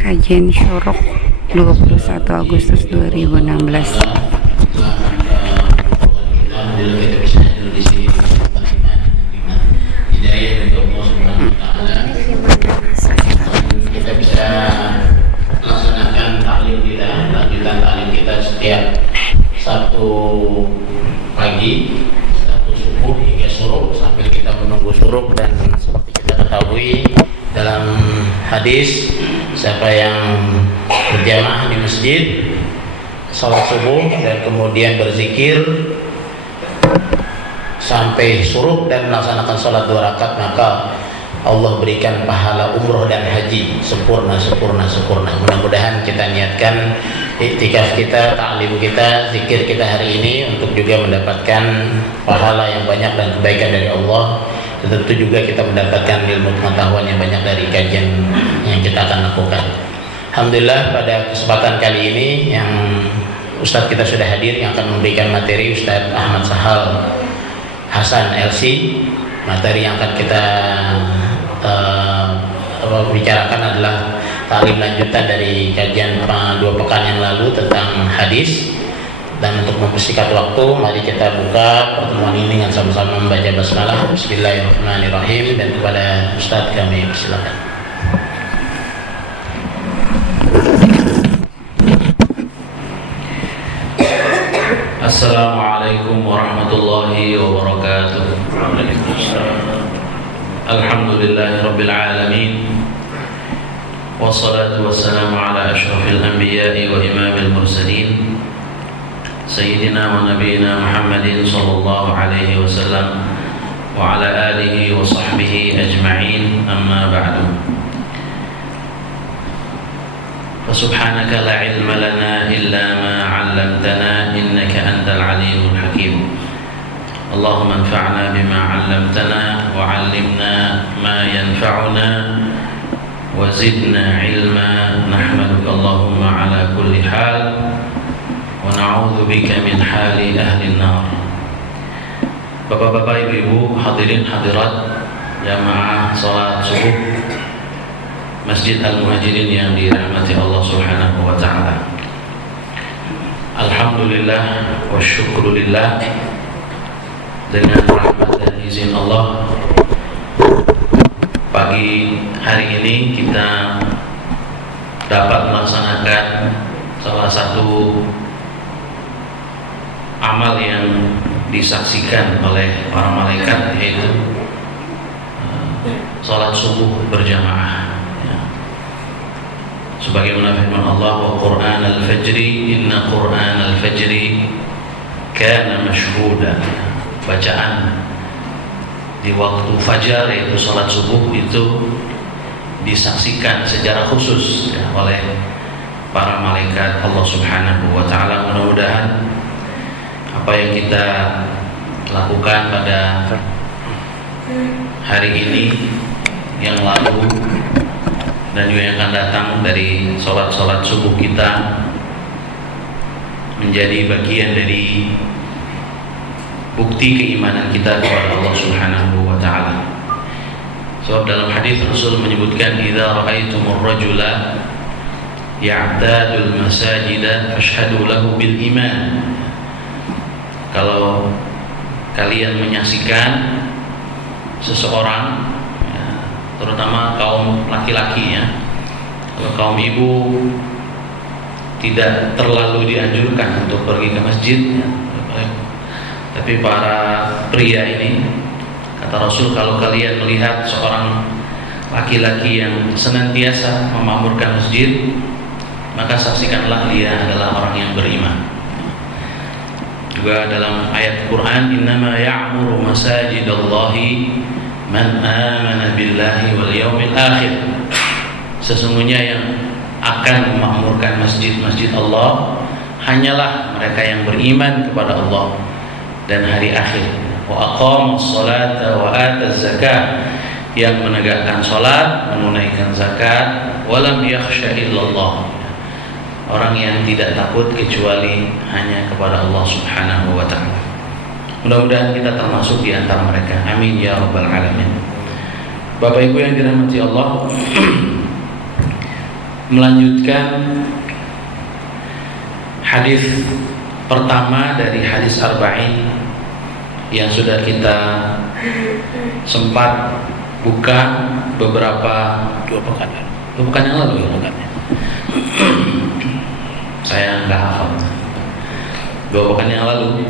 Kajian Syuruk 21 Agustus 2016. Kita bisa laksanakan lanjutan taklim kita setiap Sabtu pagi, Sabtu subuh hingga suruk sambil kita menunggu suruk. Dan seperti kita ketahui dalam hadis, siapa yang berjamaah di masjid salat subuh dan kemudian berzikir sampai suruk dan melaksanakan salat 2 rakaat, maka Allah berikan pahala umroh dan haji sempurna. Mudah-mudahan kita niatkan iktikaf kita, ta'lim kita, zikir kita hari ini untuk juga mendapatkan pahala yang banyak dan kebaikan dari Allah. Tentu juga kita mendapatkan ilmu pengetahuan yang banyak dari kajian yang kita akan lakukan. Alhamdulillah, pada kesempatan kali ini yang Ustadz kita sudah hadir, yang akan memberikan materi Ustadz Ahmad Sahal Hasan LC. Materi yang akan kita bicarakan adalah taklim lanjutan dari kajian 2 pekan yang lalu tentang hadis. Dan untuk mempersingkat waktu, mari kita buka pertemuan ini dengan sama-sama membaca basmalah. Bismillahirrahmanirrahim. Dan kepada Ustadz kami silakan. Assalamualaikum warahmatullahi wabarakatuh. Alhamdulillahirabbil alamin. Wassalatu wassalamu ala asyrafil anbiya'i wa imamil mursalin Sayyidina wa nabiyina Muhammadin sallallahu alaihi wasallam wa ala alihi wa sahbihi ajma'in, amma ba'du. Fasubhanaka la ilma lana illa ma 'allamtana innaka antal alimul hakim. Allahumma anfa'na bima 'allamtana wa 'allimna ma yanfa'una wa zidna ilma. Nahmaduka Allahumma ala kulli hal wa na'udzu bika min hali ahli an-nar. Bapak-bapak, ibu-ibu, hadirin hadirat jamaah salat subuh Masjid Al-Muhajirin yang dirahmati Allah Subhanahu wa taala. Alhamdulillah wa syukrulillah, dengan rahmat dan izin Allah, pagi hari ini kita dapat melaksanakan salah satu amal yang disaksikan oleh para malaikat, yaitu salat subuh berjamaah. Sebagaimana firman Allah, wa Qur'an al-fajri inna Qur'an al-fajri kana mashhuda. Bacaan di waktu fajar, yaitu salat subuh, itu disaksikan secara khusus oleh para malaikat Allah Subhanahu wa taala. Mudah-mudahan apa yang kita lakukan pada hari ini, yang lalu, dan juga yang akan datang dari sholat subuh kita menjadi bagian dari bukti keimanan kita kepada Allah Subhanahu wa taala. Sebab dalam hadis Rasul menyebutkan, idza ra'aitumur rajula ya'tadul masajida fashhadu lahu bil iman. Kalau kalian menyaksikan seseorang, terutama kaum laki-laki, ya, kalau kaum ibu tidak terlalu dianjurkan untuk pergi ke masjid, ya, tapi para pria ini, kata Rasul, kalau kalian melihat seorang laki-laki yang senantiasa memakmurkan masjid, maka saksikanlah dia adalah orang yang beriman. Juga dalam ayat Quran, innama ya'muru masajidallahi man amana billahi wal yaumil akhir. Sesungguhnya yang akan memakmurkan masjid-masjid Allah hanyalah mereka yang beriman kepada Allah dan hari akhir. Wa aqamus salata wa ataz zakah, yang menegakkan salat, menunaikan zakat, wa lam yakhsha illallah, orang yang tidak takut kecuali hanya kepada Allah Subhanahu wa taala. Mudah-mudahan kita termasuk di antara mereka. Amin ya rabbal alamin. Bapak Ibu yang dirahmati Allah, melanjutkan hadis pertama dari hadis arba'in yang sudah kita sempat buka beberapa dua pekan yang lalu ya. Saya nggak hafal. 2 pekan yang lalu.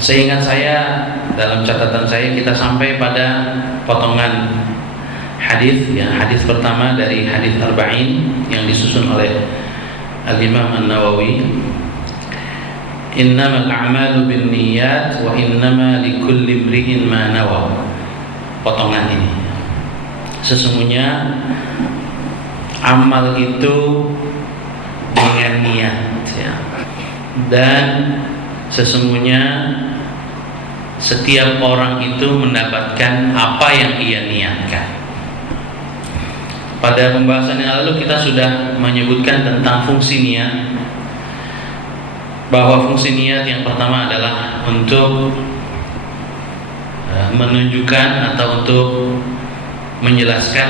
Seingat saya, dalam catatan saya, kita sampai pada potongan hadis, ya, hadis pertama dari hadis arba'in yang disusun oleh Al-Imam An-Nawawi. Innamal a'malu binniyat wa innama likulli imri'in ma nawa. Potongan ini. Sesungguhnya amal itu dengan niat, ya. Dan sesungguhnya setiap orang itu mendapatkan apa yang ia niatkan. Pada pembahasan yang lalu kita sudah menyebutkan tentang fungsi niat, bahwa fungsi niat yang pertama adalah untuk menunjukkan atau untuk menjelaskan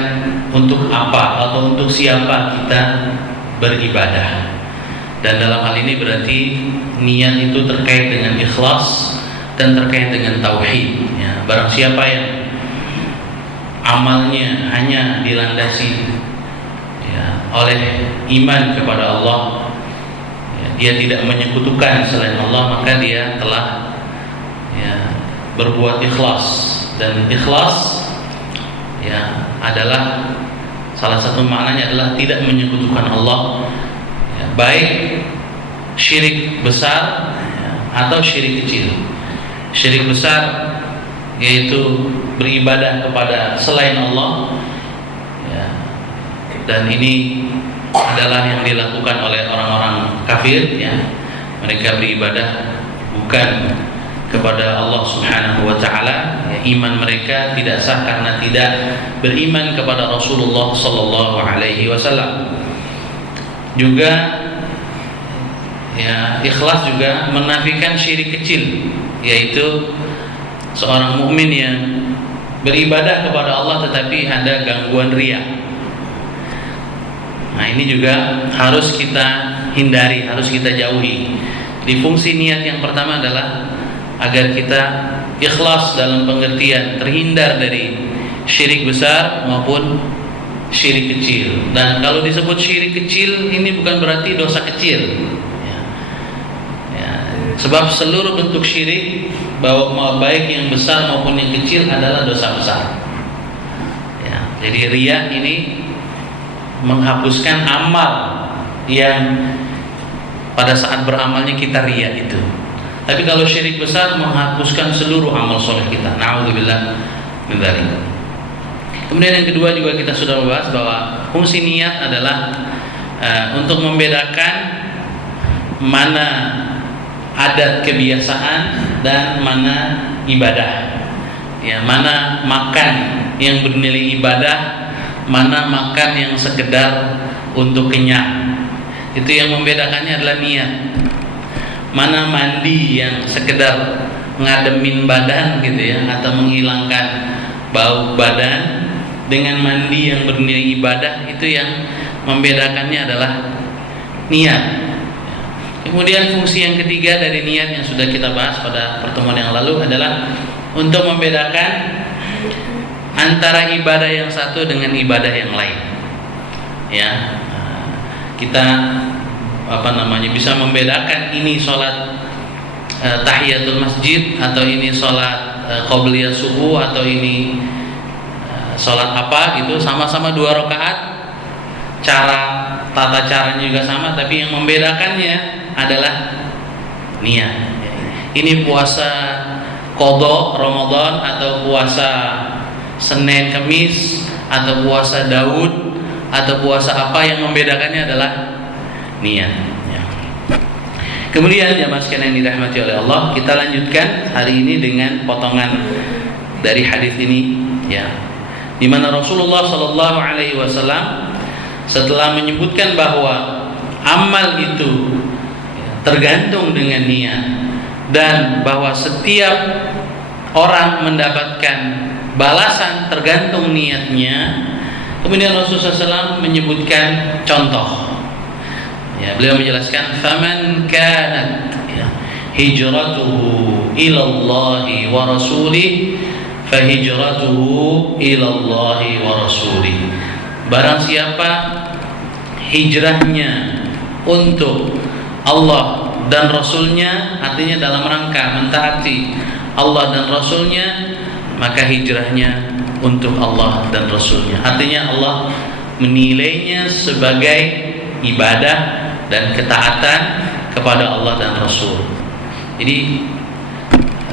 untuk apa atau untuk siapa kita beribadah. Dan dalam hal ini berarti niat itu terkait dengan ikhlas dan terkait dengan tauhid, ya. Barang siapa yang amalnya hanya dilandasi, ya, oleh iman kepada Allah, ya, dia tidak menyekutukan selain Allah, maka dia telah, ya, berbuat ikhlas. Dan ikhlas, ya, adalah salah satu maknanya adalah tidak menyekutukan Allah, ya, baik syirik besar, ya, atau syirik kecil. Syirik besar yaitu beribadah kepada selain Allah, ya, dan ini adalah yang dilakukan oleh orang-orang kafir, ya. Mereka beribadah bukan kepada Allah Subhanahu wa taala, ya, iman mereka tidak sah karena tidak beriman kepada Rasulullah sallallahu alaihi wasallam. Juga, ya, ikhlas juga menafikan syirik kecil, yaitu seorang mukmin yang beribadah kepada Allah tetapi ada gangguan riya. Nah, ini juga harus kita hindari, harus kita jauhi. Di fungsi niat yang pertama adalah agar kita ikhlas dalam pengertian terhindar dari syirik besar maupun syirik kecil. Dan kalau disebut syirik kecil, ini bukan berarti dosa kecil, ya. Ya, sebab seluruh bentuk syirik, baik yang besar maupun yang kecil, adalah dosa besar, ya. Jadi riya ini menghapuskan amal yang pada saat beramalnya kita riya itu. Tapi kalau syirik besar menghapuskan seluruh amal soleh kita. Na'udzubillah min dzalik. Kemudian yang kedua juga kita sudah membahas bahwa fungsi niat adalah untuk membedakan mana adat kebiasaan dan mana ibadah. Ya, mana makan yang bernilai ibadah, mana makan yang sekedar untuk kenyang. Itu yang membedakannya adalah niat. Mana mandi yang sekedar ngademin badan gitu, ya, atau menghilangkan bau badan, dengan mandi yang bernilai ibadah, itu yang membedakannya adalah niat. Kemudian fungsi yang ketiga dari niat yang sudah kita bahas pada pertemuan yang lalu adalah untuk membedakan antara ibadah yang satu dengan ibadah yang lain, ya. Kita bisa membedakan ini sholat tahiyatul masjid, atau ini sholat qobliyah subuh, atau ini sholat apa gitu, sama-sama 2 rakaat, tata caranya juga sama, tapi yang membedakannya adalah niat. Ini puasa qadha Ramadan atau puasa Senin Kamis atau puasa Daud atau puasa apa, yang membedakannya adalah niat, ya. Kemudian jamaah sekalian yang dirahmati oleh Allah, kita lanjutkan hari ini dengan potongan dari hadis ini, ya, di mana Rasulullah sallallahu alaihi wasallam setelah menyebutkan bahwa amal itu tergantung dengan niat, dan bahwa setiap orang mendapatkan balasan tergantung niatnya. Kemudian Rasulullah SAW menyebutkan contoh. Ya, beliau menjelaskan, "Faman kanat hijratuhu ila Allah wa rasulih, fa hijratuhu ila Allah wa rasulih." Barang siapa hijrahnya untuk Allah dan Rasulnya, artinya dalam rangka mentaati Allah dan Rasulnya, maka hijrahnya untuk Allah dan Rasulnya. Artinya Allah menilainya sebagai ibadah dan ketaatan kepada Allah dan Rasul. Jadi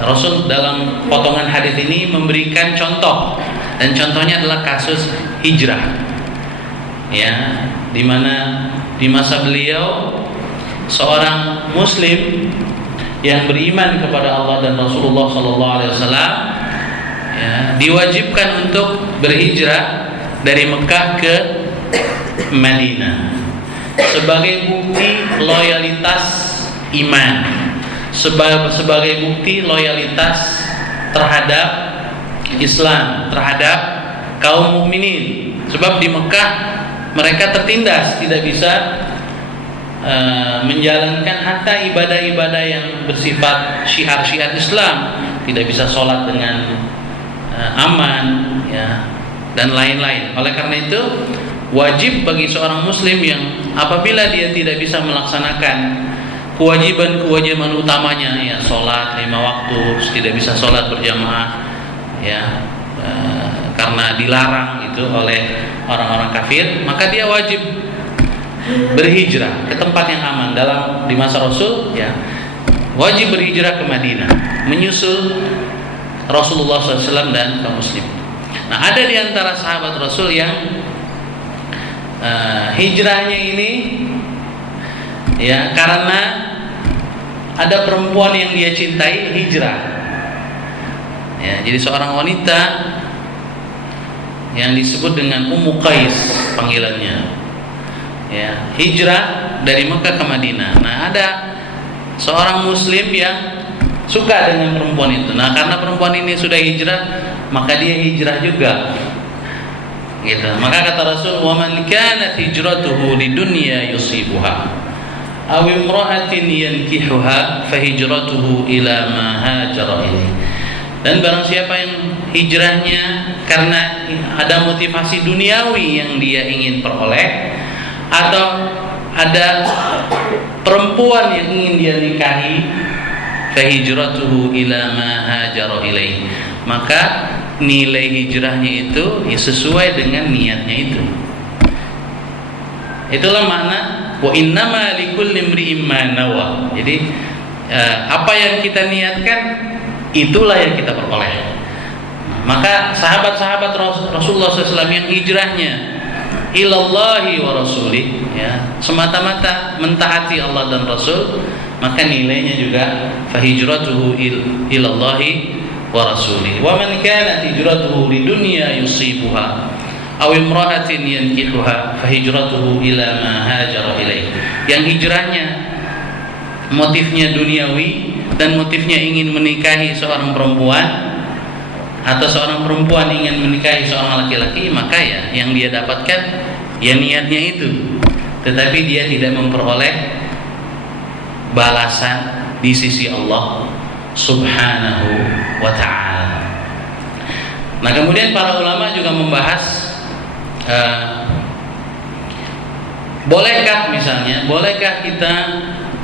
Rasul dalam potongan hadis ini memberikan contoh, dan contohnya adalah kasus hijrah. Ya, di mana di masa beliau seorang muslim yang beriman kepada Allah dan Rasulullah SAW diwajibkan untuk berhijrah dari Mekah ke Madinah sebagai bukti loyalitas iman, sebagai bukti loyalitas terhadap Islam, terhadap kaum mukminin. Sebab di Mekah mereka tertindas, tidak bisa menjalankan hatta ibadah-ibadah yang bersifat syiar-syiar Islam, tidak bisa sholat dengan aman, ya, dan lain-lain. Oleh karena itu wajib bagi seorang muslim yang apabila dia tidak bisa melaksanakan kewajiban utamanya, ya, sholat 5 waktu, tidak bisa sholat berjamaah, ya, karena dilarang itu oleh orang-orang kafir, maka dia wajib berhijrah ke tempat yang aman. Di masa Rasul, ya, wajib berhijrah ke Madinah, menyusul Rasulullah SAW dan kaum muslim. Nah, ada di antara sahabat Rasul yang hijrahnya ini, ya, karena ada perempuan yang dia cintai, hijrah. Ya, jadi seorang wanita yang disebut dengan Ummu Qais panggilannya, ya, hijrah dari Mekah ke Madinah. Nah, ada seorang muslim yang suka dengan perempuan itu. Nah, karena perempuan ini sudah hijrah, maka dia hijrah juga. Gitu. Maka kata Rasul, "Wa man kanat hijratuhu lidunya yusibuha aw imra'atin yankihuha fa hijratuhu ila ma hajara ilaihi." Dan barang siapa yang hijrahnya karena ada motivasi duniawi yang dia ingin peroleh, atau ada perempuan yang ingin dia nikahi, fa hijratuhu ila ma hajara ilaihi, maka nilai hijrahnya itu ya sesuai dengan niatnya itu. Itulah makna wa innama likulli imri'in ma nawa. Jadi apa yang kita niatkan, itulah yang kita peroleh. Maka sahabat-sahabat Rasulullah SAW yang hijrahnya ilallahi wa rasulih, ya, semata-mata mentaati Allah dan Rasul, maka nilainya juga fa hijratuhu ilallahi wa rasulih. Wa man kanat hijratuhu lidunya yusibuha aw imra'atin yankihuha fa hijratuhu ila ma hajara ilaih. Yang hijrahnya motifnya duniawi dan motifnya ingin menikahi seorang perempuan, atau seorang perempuan ingin menikahi seorang laki-laki, maka ya yang dia dapatkan ya niatnya itu, tetapi dia tidak memperoleh balasan di sisi Allah Subhanahu wa ta'ala. Nah, kemudian para ulama juga membahas bolehkah kita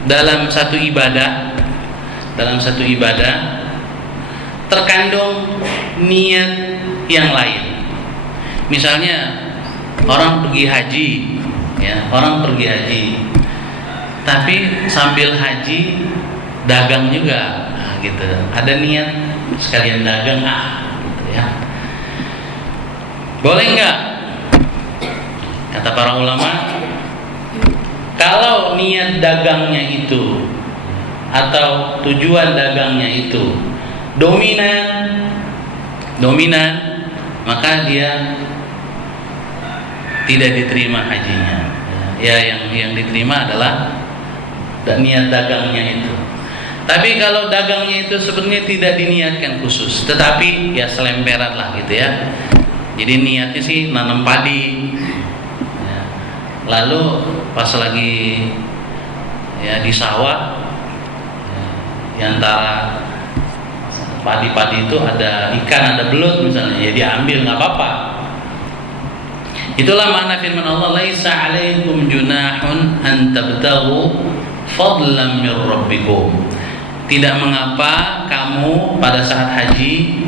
dalam satu ibadah terkandung niat yang lain. Misalnya orang pergi haji, ya, tapi sambil haji dagang juga, nah, gitu. Ada niat sekalian dagang, gitu, ya. Boleh nggak? Kata para ulama, kalau niat dagangnya itu atau tujuan dagangnya itu dominan, maka dia tidak diterima hajinya. Ya, yang diterima adalah niat dagangnya itu. Tapi kalau dagangnya itu sebenarnya tidak diniatkan khusus, tetapi ya selemperan lah, gitu ya. Jadi niatnya sih nanam padi. Ya. Lalu pas lagi ya di sawah, ya, di antara padi-padi itu ada ikan, ada belut misalnya, ya diambil, nggak apa-apa. Itulah makna firman Allah, laisa 'alaikum junahun an tabtaghu fadlan min rabbikum. Tidak mengapa kamu pada saat haji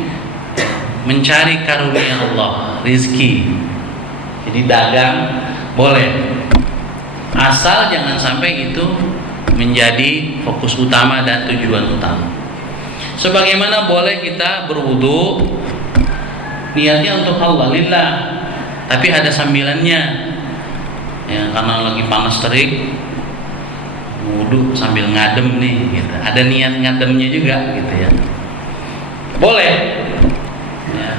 mencari karunia Allah, rizki. Jadi dagang boleh, asal jangan sampai itu menjadi fokus utama dan tujuan utama. Sebagaimana boleh kita berwudu niatnya untuk Allah, lillah, tapi ada sambilannya. Ya, karena lagi panas terik, wudu sambil ngadem nih, gitu. Ada niat ngademnya juga, gitu ya. Boleh. Ya.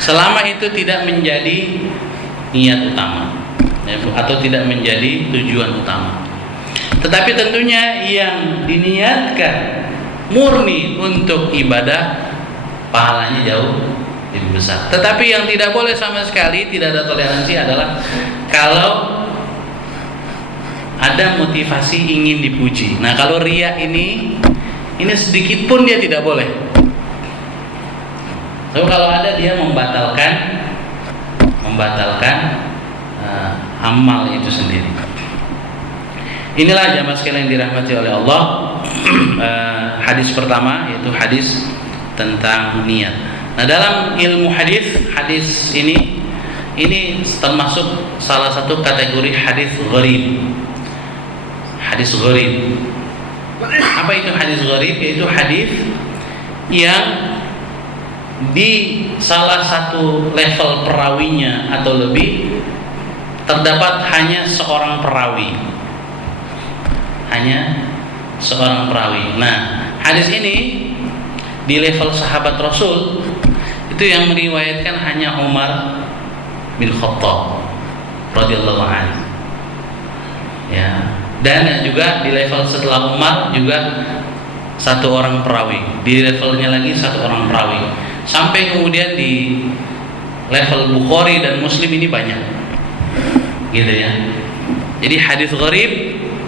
Selama itu tidak menjadi niat utama, ya, atau tidak menjadi tujuan utama. Tetapi tentunya yang diniatkan murni untuk ibadah, pahalanya jauh lebih besar. Tetapi yang tidak boleh sama sekali, tidak ada toleransi adalah kalau ada motivasi ingin dipuji. Nah, kalau riya ini sedikit pun dia tidak boleh. So, kalau ada dia membatalkan amal itu sendiri. Inilah jamaah sekalian yang dirahmati oleh Allah. Hadis pertama yaitu hadis tentang niat. Nah, dalam ilmu hadis ini termasuk salah satu kategori hadis gharib. Hadis gharib. Apa itu hadis gharib? Yaitu hadis yang di salah satu level perawinya atau lebih terdapat hanya seorang perawi. Nah, hadis ini di level sahabat Rasul itu yang meriwayatkan hanya Umar bin Khattab radhiyallahu anhu. Ya. Dan juga di level setelah Umar juga satu orang perawi. Di levelnya lagi satu orang perawi. Sampai kemudian di level Bukhari dan Muslim ini banyak. Gitu ya. Jadi hadis gharib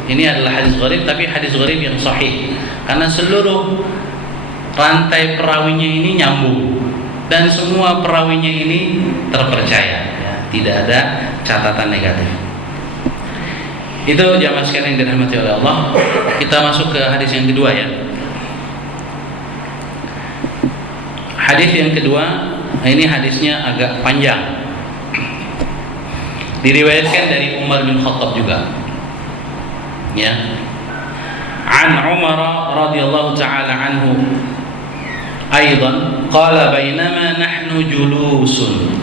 ini adalah hadis gharib, tapi hadis gharib yang sahih. Karena seluruh rantai perawinya ini nyambung dan semua perawinya ini terpercaya, ya, tidak ada catatan negatif. Itu jamaah sekalian yang dirahmati oleh Allah. Kita masuk ke hadis yang kedua ya. Hadis yang kedua, ini hadisnya agak panjang. Diriwayatkan dari Umar bin Khattab juga. Ya. An Umar radhiyallahu ta'ala anhu aidan qala bainama nahnu julusun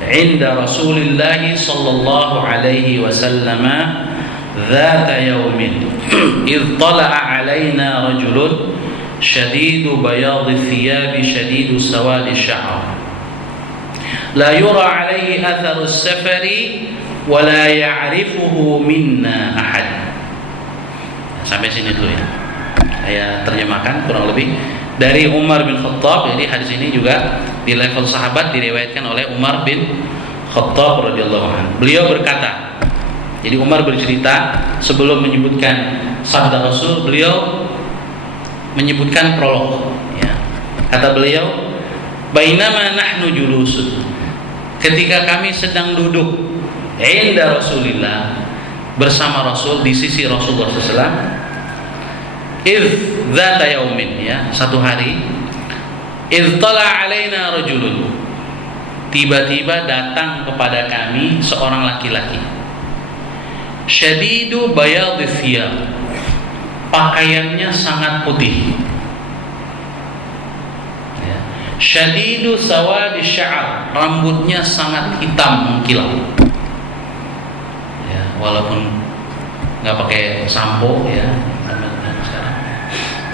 'inda Rasulillah sallallahu alaihi wasallam ذات يوم إذ طلع علينا رجل شديد بياض الثياب شديد سواد الشعر لا يرى عليه أثر السفر ولا يعرفه منا أحد. Sampai sini dulu ya. Saya terjemahkan kurang lebih dari Umar bin Khattab. Jadi hadis ini juga di level sahabat diriwayatkan oleh Umar bin Khattab radhiyallahu anhu. Beliau berkata, jadi Umar bercerita sebelum menyebutkan sabda Rasul, beliau menyebutkan prolog. Ya. Kata beliau, bainama nahnu julusun, ketika kami sedang duduk, inda Rasulillah, bersama Rasul, di sisi Rasulullah SAW, idh dzata yaumin, ya, satu hari, idh tala alaina rajulun, tiba-tiba datang kepada kami seorang laki-laki, syadidu bayadhi thiyab, pakaiannya sangat putih, ya. Syadidu sawadi sya'ar, rambutnya sangat hitam mengkilau, ya, walaupun nggak pakai sampo, ya,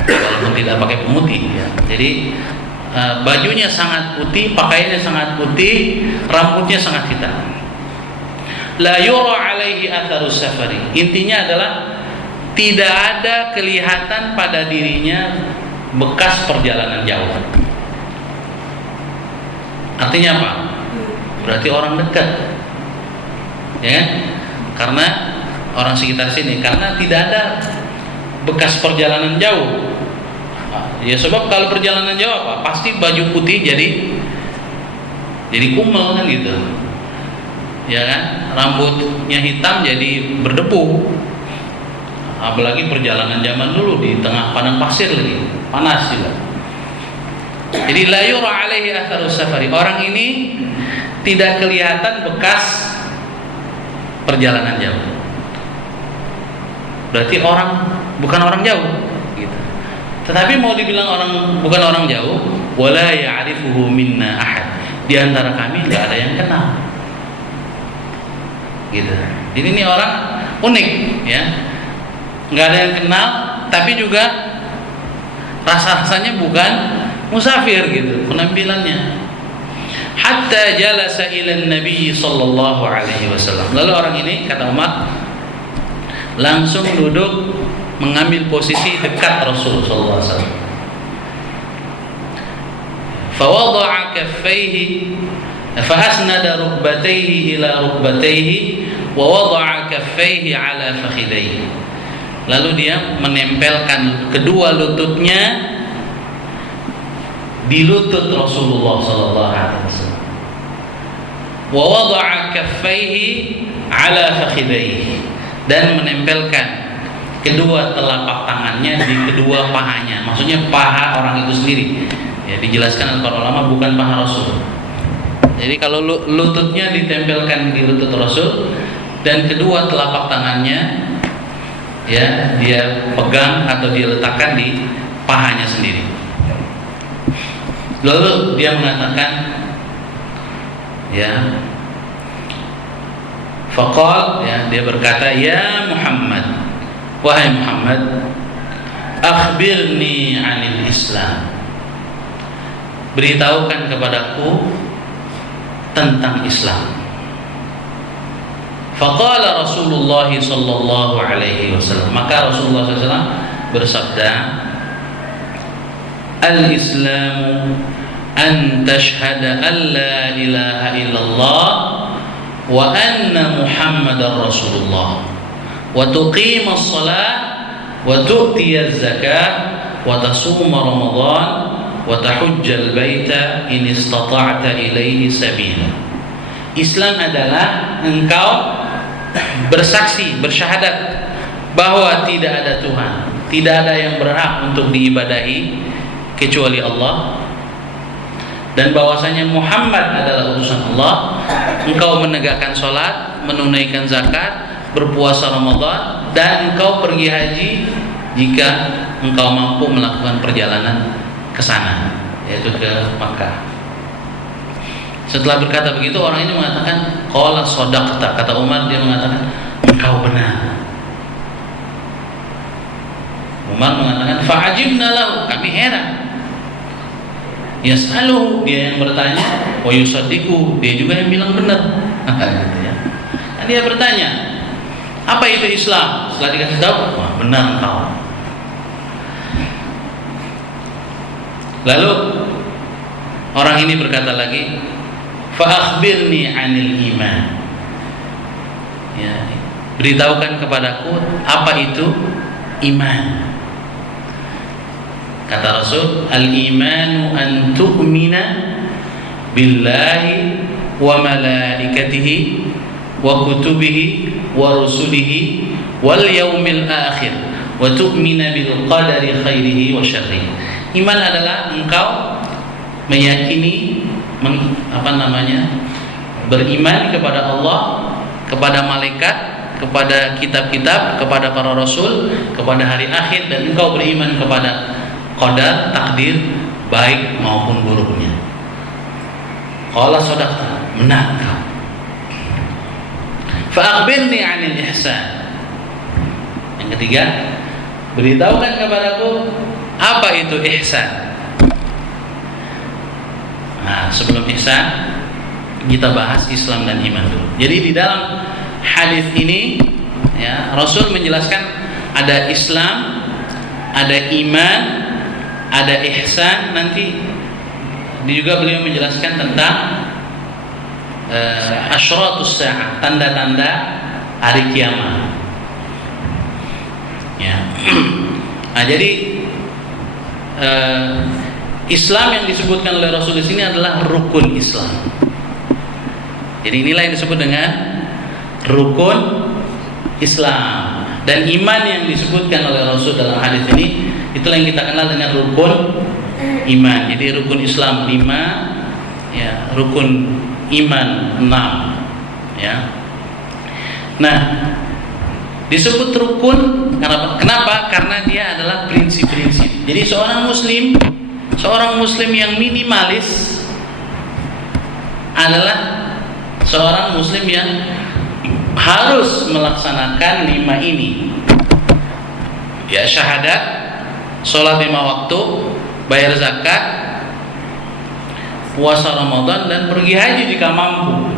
walaupun tidak pakai pemutih, ya. Jadi bajunya sangat putih, pakaiannya sangat putih, rambutnya sangat hitam. La yura alaihi atharus safari, intinya adalah tidak ada kelihatan pada dirinya bekas perjalanan jauh. Artinya apa? berarti orang dekat, ya kan? Karena orang sekitar sini, karena tidak ada bekas perjalanan jauh. Ya sebab kalau perjalanan jauh apa? Pasti baju putih jadi kumel kan gitu, ya kan? Rambutnya hitam jadi berdebu. Apalagi perjalanan zaman dulu di tengah padang pasir lagi, panas juga. Jadi la yura alaihi atharus safari. Orang ini tidak kelihatan bekas perjalanan jauh. Berarti bukan orang jauh gitu. Tetapi mau dibilang bukan orang jauh, wala ya'rifuhu minna ahad. Di antara kami enggak ada yang kenal. Gitu. Jadi ini orang unik ya. Enggak ada yang kenal, tapi juga rasa-rasanya bukan musafir gitu penampilannya. Hatta jalasa ila Nabi sallallahu alaihi wasallam. Lalu orang ini kata Umar langsung duduk mengambil posisi dekat Rasul sallallahu alaihi wasallam. Fawada'a kaffaihi fa'asnada rukbatayhi ila rukbatayhi wa wada'a kaffaihi ala fakhidayhi. Lalu dia menempelkan kedua lututnya di lutut Rasulullah sallallahu alaihi wasallam. Wa wada'a kaffaihi ala fakhidayhi, dan menempelkan kedua telapak tangannya di kedua pahanya. Maksudnya paha orang itu sendiri. Ya, dijelaskan oleh para ulama bukan paha Rasul. Jadi kalau lututnya ditempelkan di lutut Rasul dan kedua telapak tangannya ya dia pegang atau dia letakkan di pahanya sendiri. Lalu dia mengatakan ya faqal, ya dia berkata, ya Muhammad, wahai Muhammad, akhbirni 'anil Islam, beritahukan kepadaku tentang Islam. Faqala Rasulullah sallallahu alaihi wasallam, maka Rasulullah SAW bersabda, al-Islamu an tashhada an la ilaha illallah wa anna Muhammadar Rasulullah wa tuqima as-salat wa tu'tiya az-zakat wa tasuma Ramadan wa tahujjal baita in istata'ta ilaihi sabila. Islam adalah engkau bersaksi, bersyahadat bahwa tidak ada Tuhan, tidak ada yang berhak untuk diibadahi kecuali Allah, dan bahwasanya Muhammad adalah utusan Allah. Engkau menegakkan sholat, menunaikan zakat, berpuasa Ramadan, dan engkau pergi haji jika engkau mampu melakukan perjalanan ke sana, yaitu ke Makkah. Setelah berkata begitu, orang ini mengatakan, qala shadaqta, kata Umar, dia mengatakan, engkau benar. Umar mengatakan, fa'ajibna lahu, kami heran. Yas'aluhu, dia yang bertanya, wa yusaddiqu, dia juga yang bilang benar. Gitu ya. Dan dia bertanya, apa itu Islam? Setelah dikasih tahu, wah benar engkau. Lalu orang ini berkata lagi, fa akhbirni 'anil iman, ya, beritahukan kepadaku apa itu iman. Kata Rasul, al-imanu an tu'mina billahi wa malaikatihi wa kutubihi wa rusulihi wal yaumil akhir wa tu'mina bil qadari khairihi wa syarrihi. Iman adalah engkau meyakini beriman kepada Allah, kepada malaikat, kepada kitab-kitab, kepada para rasul, kepada hari akhir, dan engkau beriman kepada qadar, takdir baik maupun buruknya. Qala shadaqta, benar engkau. Fa akhbirni 'anil ihsan. Yang ketiga, beritahukan kepadaku apa itu ihsan. Nah, sebelum ihsan kita bahas Islam dan iman dulu. Jadi di dalam hadis ini ya, Rasul menjelaskan ada Islam, ada iman, ada ihsan. Nanti juga beliau menjelaskan tentang asyratus sa'ah, tanda-tanda hari kiamat. Ya. Nah, jadi Islam yang disebutkan oleh Rasul di sini adalah rukun Islam. Jadi inilah yang disebut dengan rukun Islam. Dan iman yang disebutkan oleh Rasul dalam hadis ini, itulah yang kita kenal dengan rukun iman. Jadi rukun Islam 5, ya, rukun iman 6, ya. Nah, disebut rukun kenapa? Karena dia adalah prinsip-prinsip. Jadi seorang muslim yang minimalis adalah seorang muslim yang harus melaksanakan 5 ini. Ya, syahadat, sholat 5 waktu, bayar zakat, puasa Ramadan, dan pergi haji jika mampu.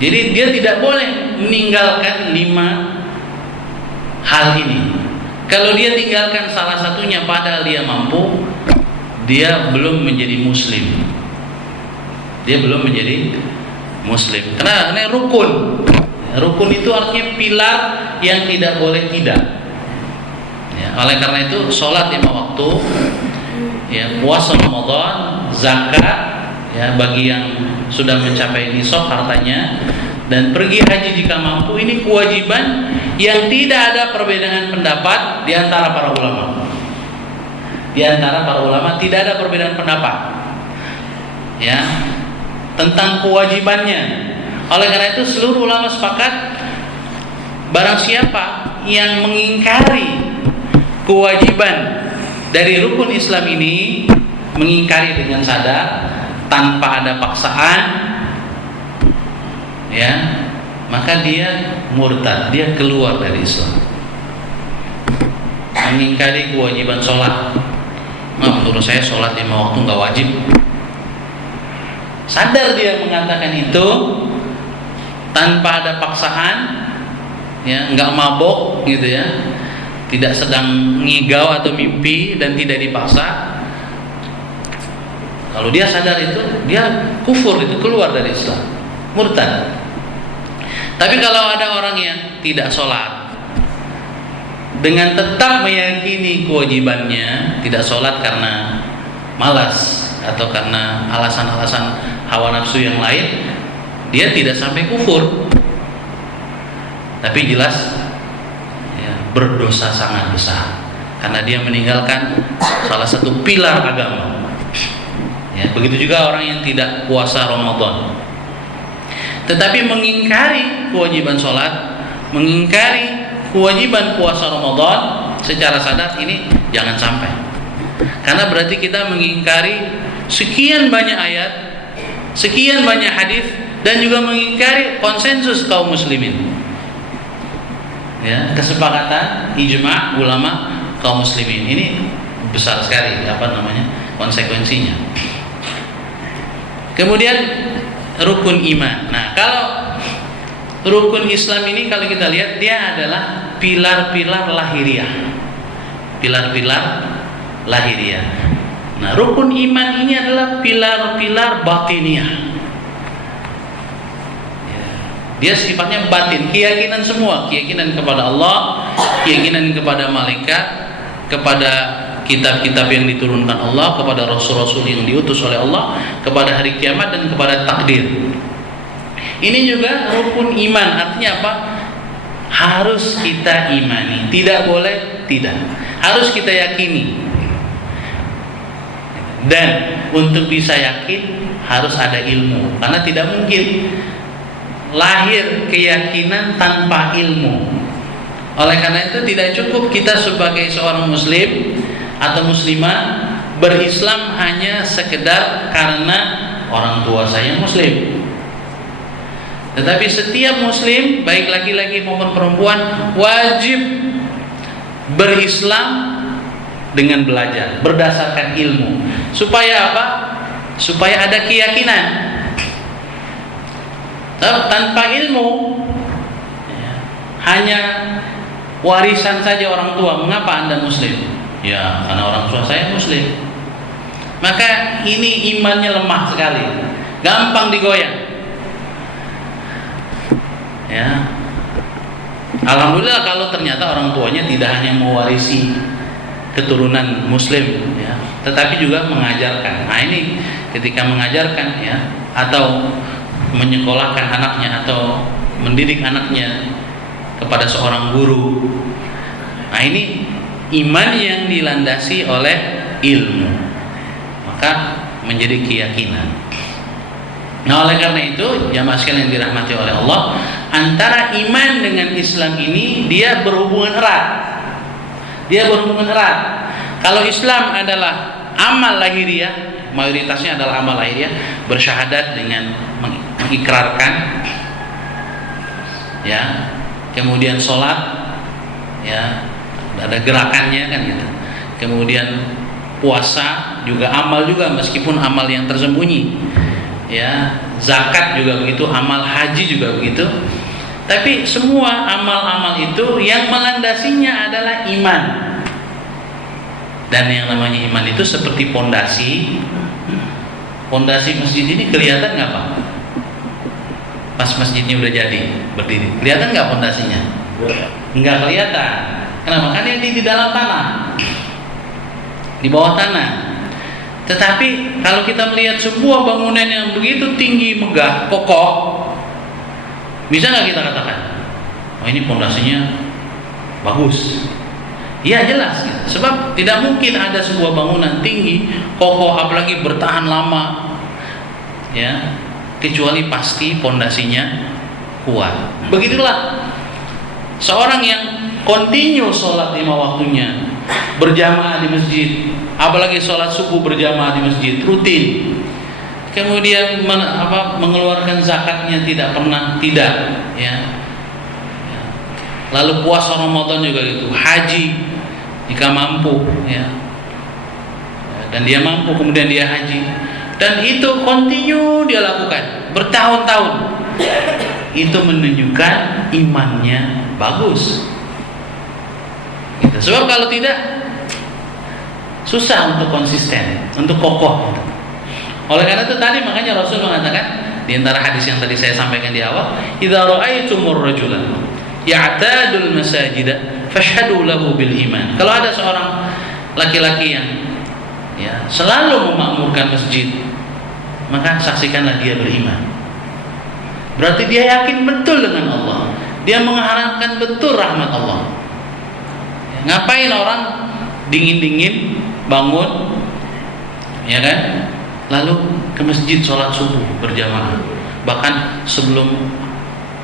Jadi dia tidak boleh meninggalkan 5 hal ini. Kalau dia tinggalkan salah satunya padahal dia mampu, dia belum menjadi muslim. Dia belum menjadi muslim. Karena rukun. Rukun itu artinya pilar yang tidak boleh tidak. Ya, oleh karena itu sholat 5 waktu, ya, puasa Ramadan, zakat, ya, bagi yang sudah mencapai nisab hartanya, dan pergi haji jika mampu, ini kewajiban yang tidak ada perbedaan pendapat di antara para ulama. Di antara para ulama tidak ada perbedaan pendapat, ya, tentang kewajibannya. Oleh karena itu seluruh ulama sepakat, barang siapa yang mengingkari kewajiban dari rukun Islam ini, mengingkari dengan sadar tanpa ada paksaan, ya, maka dia murtad, dia keluar dari Islam. Mengingkari kewajiban sholat, nah, menurut saya sholat 5 waktu nggak wajib. Sadar dia mengatakan itu tanpa ada paksaan, ya, nggak mabok gitu ya, tidak sedang ngigau atau mimpi dan tidak dipaksa. Kalau dia sadar itu, dia kufur, itu keluar dari Islam, murtad. Tapi kalau ada orang yang tidak sholat dengan tetap meyakini kewajibannya, tidak sholat karena malas atau karena alasan-alasan hawa nafsu yang lain, dia tidak sampai kufur, tapi jelas, ya, berdosa sangat besar karena dia meninggalkan salah satu pilar agama. Ya, begitu juga orang yang tidak puasa Ramadan, tetapi mengingkari kewajiban sholat, mengingkari kewajiban puasa Ramadan secara sadar, ini jangan sampai. Karena berarti kita mengingkari sekian banyak ayat, sekian banyak hadis, dan juga mengingkari konsensus kaum muslimin. Ya, kesepakatan ijma' ulama kaum muslimin. Ini besar sekali konsekuensinya. Kemudian rukun iman. Nah, kalau rukun Islam ini kalau kita lihat, dia adalah pilar-pilar lahiriah. Pilar-pilar lahiriah. Nah, rukun iman ini adalah pilar-pilar batiniah. Dia sifatnya batin, keyakinan semua, keyakinan kepada Allah, keyakinan kepada malaikat, kepada kitab-kitab yang diturunkan Allah, kepada rasul-rasul yang diutus oleh Allah, kepada hari kiamat, dan kepada takdir. Ini juga rukun iman, artinya apa? Harus kita imani, tidak boleh tidak, harus kita yakini. Dan untuk bisa yakin harus ada ilmu, karena tidak mungkin lahir keyakinan tanpa ilmu. Oleh karena itu tidak cukup kita sebagai seorang muslim atau muslimah berislam hanya sekedar karena orang tua saya muslim. Tetapi setiap muslim, baik laki-laki maupun perempuan, wajib berislam dengan belajar berdasarkan ilmu. Supaya apa? Supaya ada keyakinan. Tanpa ilmu, hanya warisan saja orang tua. Mengapa Anda muslim? Ya, karena orang tua saya muslim. Maka ini imannya lemah sekali. gampang digoyang. Ya. Alhamdulillah kalau ternyata orang tuanya tidak hanya mewarisi keturunan muslim ya, tetapi juga mengajarkan. Nah, ini ketika mengajarkan ya, atau menyekolahkan anaknya atau mendidik anaknya kepada seorang guru. Nah, ini iman yang dilandasi oleh ilmu, maka menjadi keyakinan. Nah, oleh karena itu jamaah sekalian yang dirahmati oleh Allah, antara iman dengan Islam ini dia berhubungan erat. Dia berhubungan erat. Kalau Islam adalah amal lahiriah, mayoritasnya adalah amal lahiriah, bersyahadat dengan mengikrarkan ya, kemudian sholat ya, ada gerakannya kan gitu. Kemudian puasa juga amal juga, meskipun amal yang tersembunyi. Ya, zakat juga begitu, amal haji juga begitu. Tapi semua amal-amal itu yang melandasinya adalah iman. Dan yang namanya iman itu seperti pondasi. Pondasi masjid ini kelihatan nggak Pak? Pas masjidnya udah jadi berdiri, kelihatan nggak pondasinya? Nggak kelihatan. Kenapa? Karena ini di dalam tanah, di bawah tanah. Tetapi kalau kita melihat sebuah bangunan yang begitu tinggi, megah, kokoh, bisa nggak kita katakan, oh ini pondasinya bagus? Ya jelas, sebab tidak mungkin ada sebuah bangunan tinggi, kokoh, apalagi bertahan lama, ya, kecuali pasti pondasinya kuat. Begitulah seorang yang kontinu sholat 5 waktunya, berjamaah di masjid, apalagi sholat subuh berjamaah di masjid rutin, kemudian mengeluarkan zakatnya tidak ya. Lalu puasa Ramadan juga gitu, haji jika mampu ya, dan dia mampu kemudian dia haji, dan itu kontinu dia lakukan bertahun-tahun. Itu menunjukkan imannya bagus gitu. Sebab kalau tidak susah untuk konsisten, untuk kokoh. Oleh karena itu tadi makanya Rasul mengatakan di antara hadis yang tadi saya sampaikan di awal, idza ra'aitumur rajula ya'tadul masajida fashhadu lahu bil iman. Kalau ada seorang laki-laki yang ya selalu memakmurkan masjid, maka saksikanlah dia beriman. Berarti dia yakin betul dengan Allah, dia mengharapkan betul rahmat Allah. Ngapain orang dingin-dingin bangun ya kan, lalu ke masjid sholat subuh berjamaah, bahkan sebelum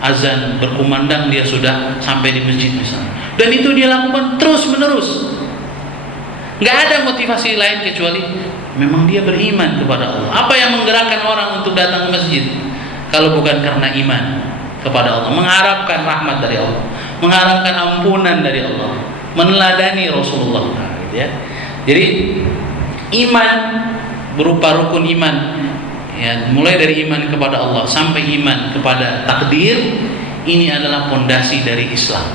azan berkumandang dia sudah sampai di masjid misalnya, dan itu dia lakukan terus menerus, nggak ada motivasi lain kecuali memang dia beriman kepada Allah. Apa yang menggerakkan orang untuk datang ke masjid kalau bukan karena iman kepada Allah, mengharapkan rahmat dari Allah, mengharapkan ampunan dari Allah, meneladani Rasulullah gitu ya. Jadi iman berupa rukun iman ya, mulai dari iman kepada Allah sampai iman kepada takdir, ini adalah pondasi dari Islam.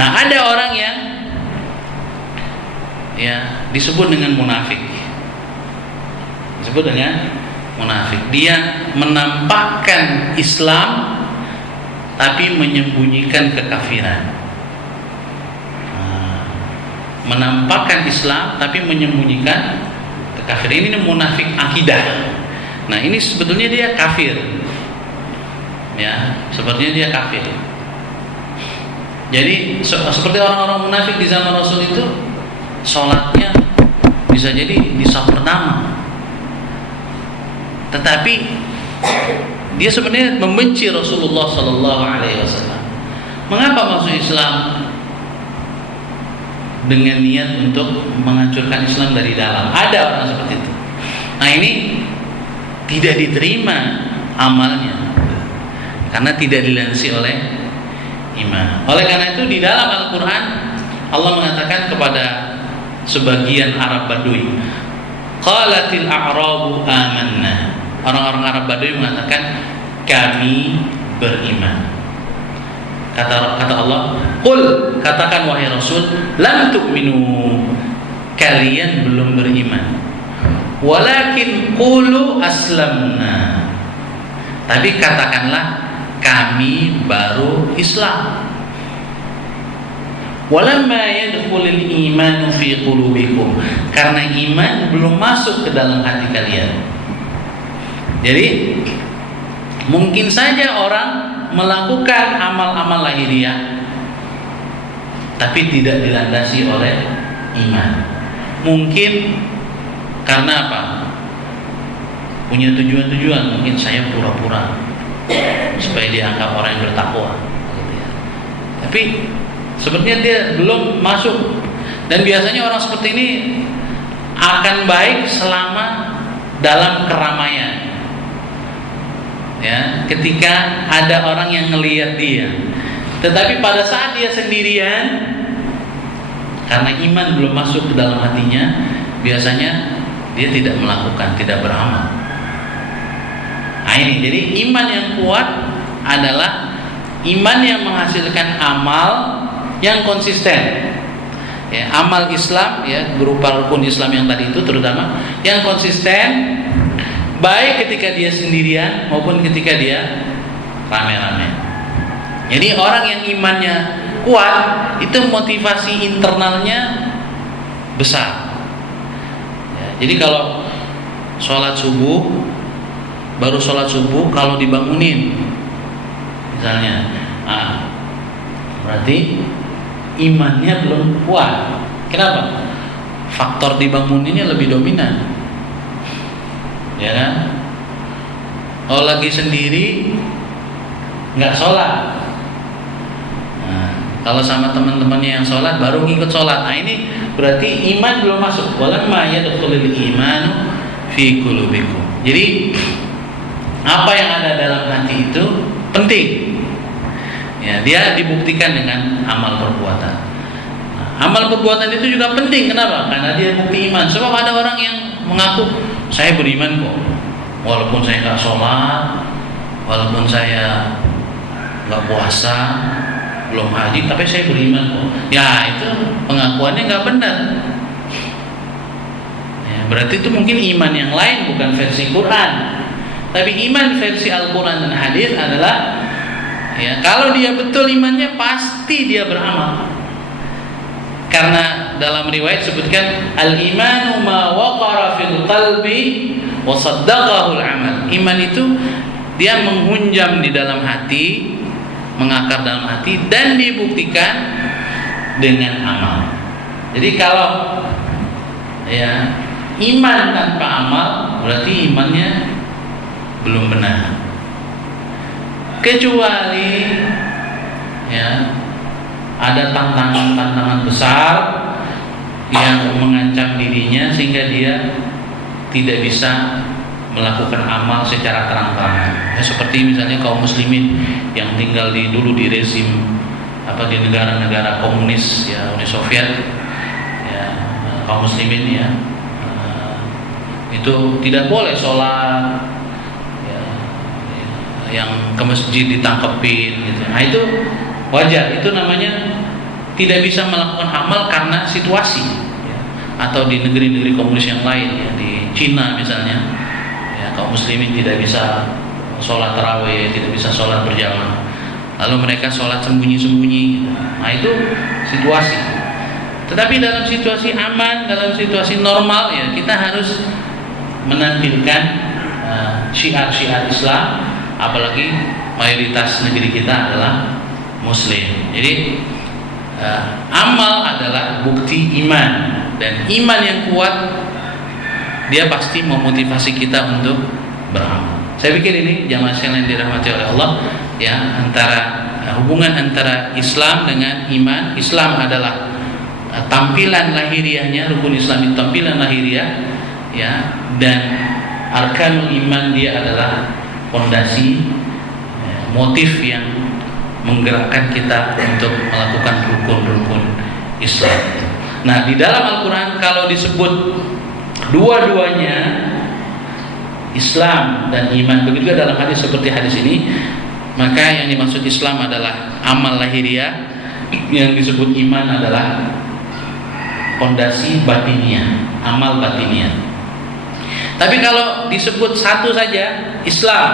Nah, ada orang yang ya disebut dengan munafik. Disebut dengan munafik. Dia menampakkan Islam tapi menyembunyikan kekafiran. Menampakkan Islam tapi menyembunyikan kekafiran. Ini munafik akidah. Nah, ini sebetulnya dia kafir. Ya, sepertinya dia kafir. Jadi seperti orang-orang munafik di zaman Rasul itu, sholatnya bisa jadi di saf pertama, tetapi dia sebenarnya membenci Rasulullah Sallallahu Alaihi Wasallam. Mengapa masuk Islam? Dengan niat untuk menghancurkan Islam dari dalam. Ada orang seperti itu. Nah, ini tidak diterima amalnya karena tidak dilandasi oleh iman. Oleh karena itu di dalam Al-Quran Allah mengatakan kepada sebagian Arab Badui, qalatil a'rabu amanna. Orang-orang Arab Badui mengatakan kami beriman. Kata Allah, qul, katakan wahai Rasul, lam tu'minu, kalian belum beriman. walakin qulu aslamna. Tapi katakanlah kami baru Islam. Walamma yadkhulul imanu fi qulubikum, karena iman belum masuk ke dalam hati kalian. Jadi mungkin saja orang melakukan amal-amal lahiriah tapi tidak dilandasi oleh iman. Mungkin karena apa? Punya tujuan-tujuan, mungkin saya pura-pura supaya dianggap orang yang bertakwa. Tapi sebenarnya dia belum masuk. Dan biasanya orang seperti ini akan baik selama dalam keramaian. Ya, ketika ada orang yang ngelihat dia. Tetapi pada saat dia sendirian, karena iman belum masuk ke dalam hatinya, biasanya dia tidak melakukan, tidak beramal. Nah ini, jadi iman yang kuat adalah iman yang menghasilkan amal yang konsisten. Ya, amal Islam, ya, berupa rukun Islam yang tadi itu terutama, yang konsisten, baik ketika dia sendirian maupun ketika dia rame-rame. Jadi orang yang imannya kuat itu motivasi internalnya besar. Ya, jadi kalau sholat subuh, baru sholat subuh kalau dibangunin, misalnya, berarti imannya belum kuat. Kenapa? Faktor dibanguninnya lebih dominan. Ya kan? Kalau lagi sendiri nggak sholat. Kalau sama teman-temannya yang sholat baru ngikut sholat. Nah ini berarti iman belum masuk. Walamma yadkhulul imanu fi qulubikum. Jadi apa yang ada dalam hati itu penting. Ya, dia dibuktikan dengan amal perbuatan. Nah, amal perbuatan itu juga penting. Kenapa? Karena dia bukti iman. Sebab ada orang yang mengaku saya beriman kok, walaupun saya nggak sholat, walaupun saya nggak puasa, belum haji, tapi saya beriman kok. Ya itu pengakuannya nggak benar. Ya, berarti itu mungkin iman yang lain, bukan versi Quran. Tapi iman versi Al-Quran dan hadis adalah, ya, kalau dia betul imannya pasti dia beramal. Karena dalam riwayat sebutkan al-imanu ma waqara fil qalbi wa saddaqahu al-amal. Iman itu dia menghunjam di dalam hati, mengakar dalam hati, dan dibuktikan dengan amal. Jadi kalau ya iman tanpa amal berarti imannya belum benar. Kecuali ya ada tantangan-tantangan besar yang mengancam dirinya sehingga dia tidak bisa melakukan amal secara terang-terangan. Ya, seperti misalnya kaum muslimin yang tinggal dulu di rezim di negara-negara komunis, ya, Uni Soviet, ya, kaum muslimin ya itu tidak boleh sholat, ya, yang ke masjid ditangkepin gitu. Nah itu wajar, itu namanya tidak bisa melakukan amal karena situasi, ya. Atau di negeri-negeri komunis yang lain, ya, di Cina misalnya, ya, kaum muslimin tidak bisa sholat tarawih, tidak bisa sholat berjamaah, lalu mereka sholat sembunyi-sembunyi. Nah itu situasi. Tetapi dalam situasi aman, dalam situasi normal, ya kita harus menampilkan syiar-syiar Islam, apalagi mayoritas negeri kita adalah Muslim. Jadi amal adalah bukti iman, dan iman yang kuat dia pasti memotivasi kita untuk beramal. Saya pikir ini jamaah sekalian dirahmati oleh Allah, ya, antara hubungan antara Islam dengan iman. Islam adalah tampilan lahiriahnya, rukun Islam itu tampilan lahiriah, ya, dan arkanul iman dia adalah fondasi, ya, motif yang menggerakkan kita untuk melakukan rukun-rukun Islam. Nah, di dalam Al-Quran kalau disebut dua-duanya, Islam dan iman, begitu juga dalam hadis seperti hadis ini, maka yang dimaksud Islam adalah amal lahiriah, yang disebut iman adalah fondasi batiniah, amal batiniah. Tapi kalau disebut satu saja, Islam,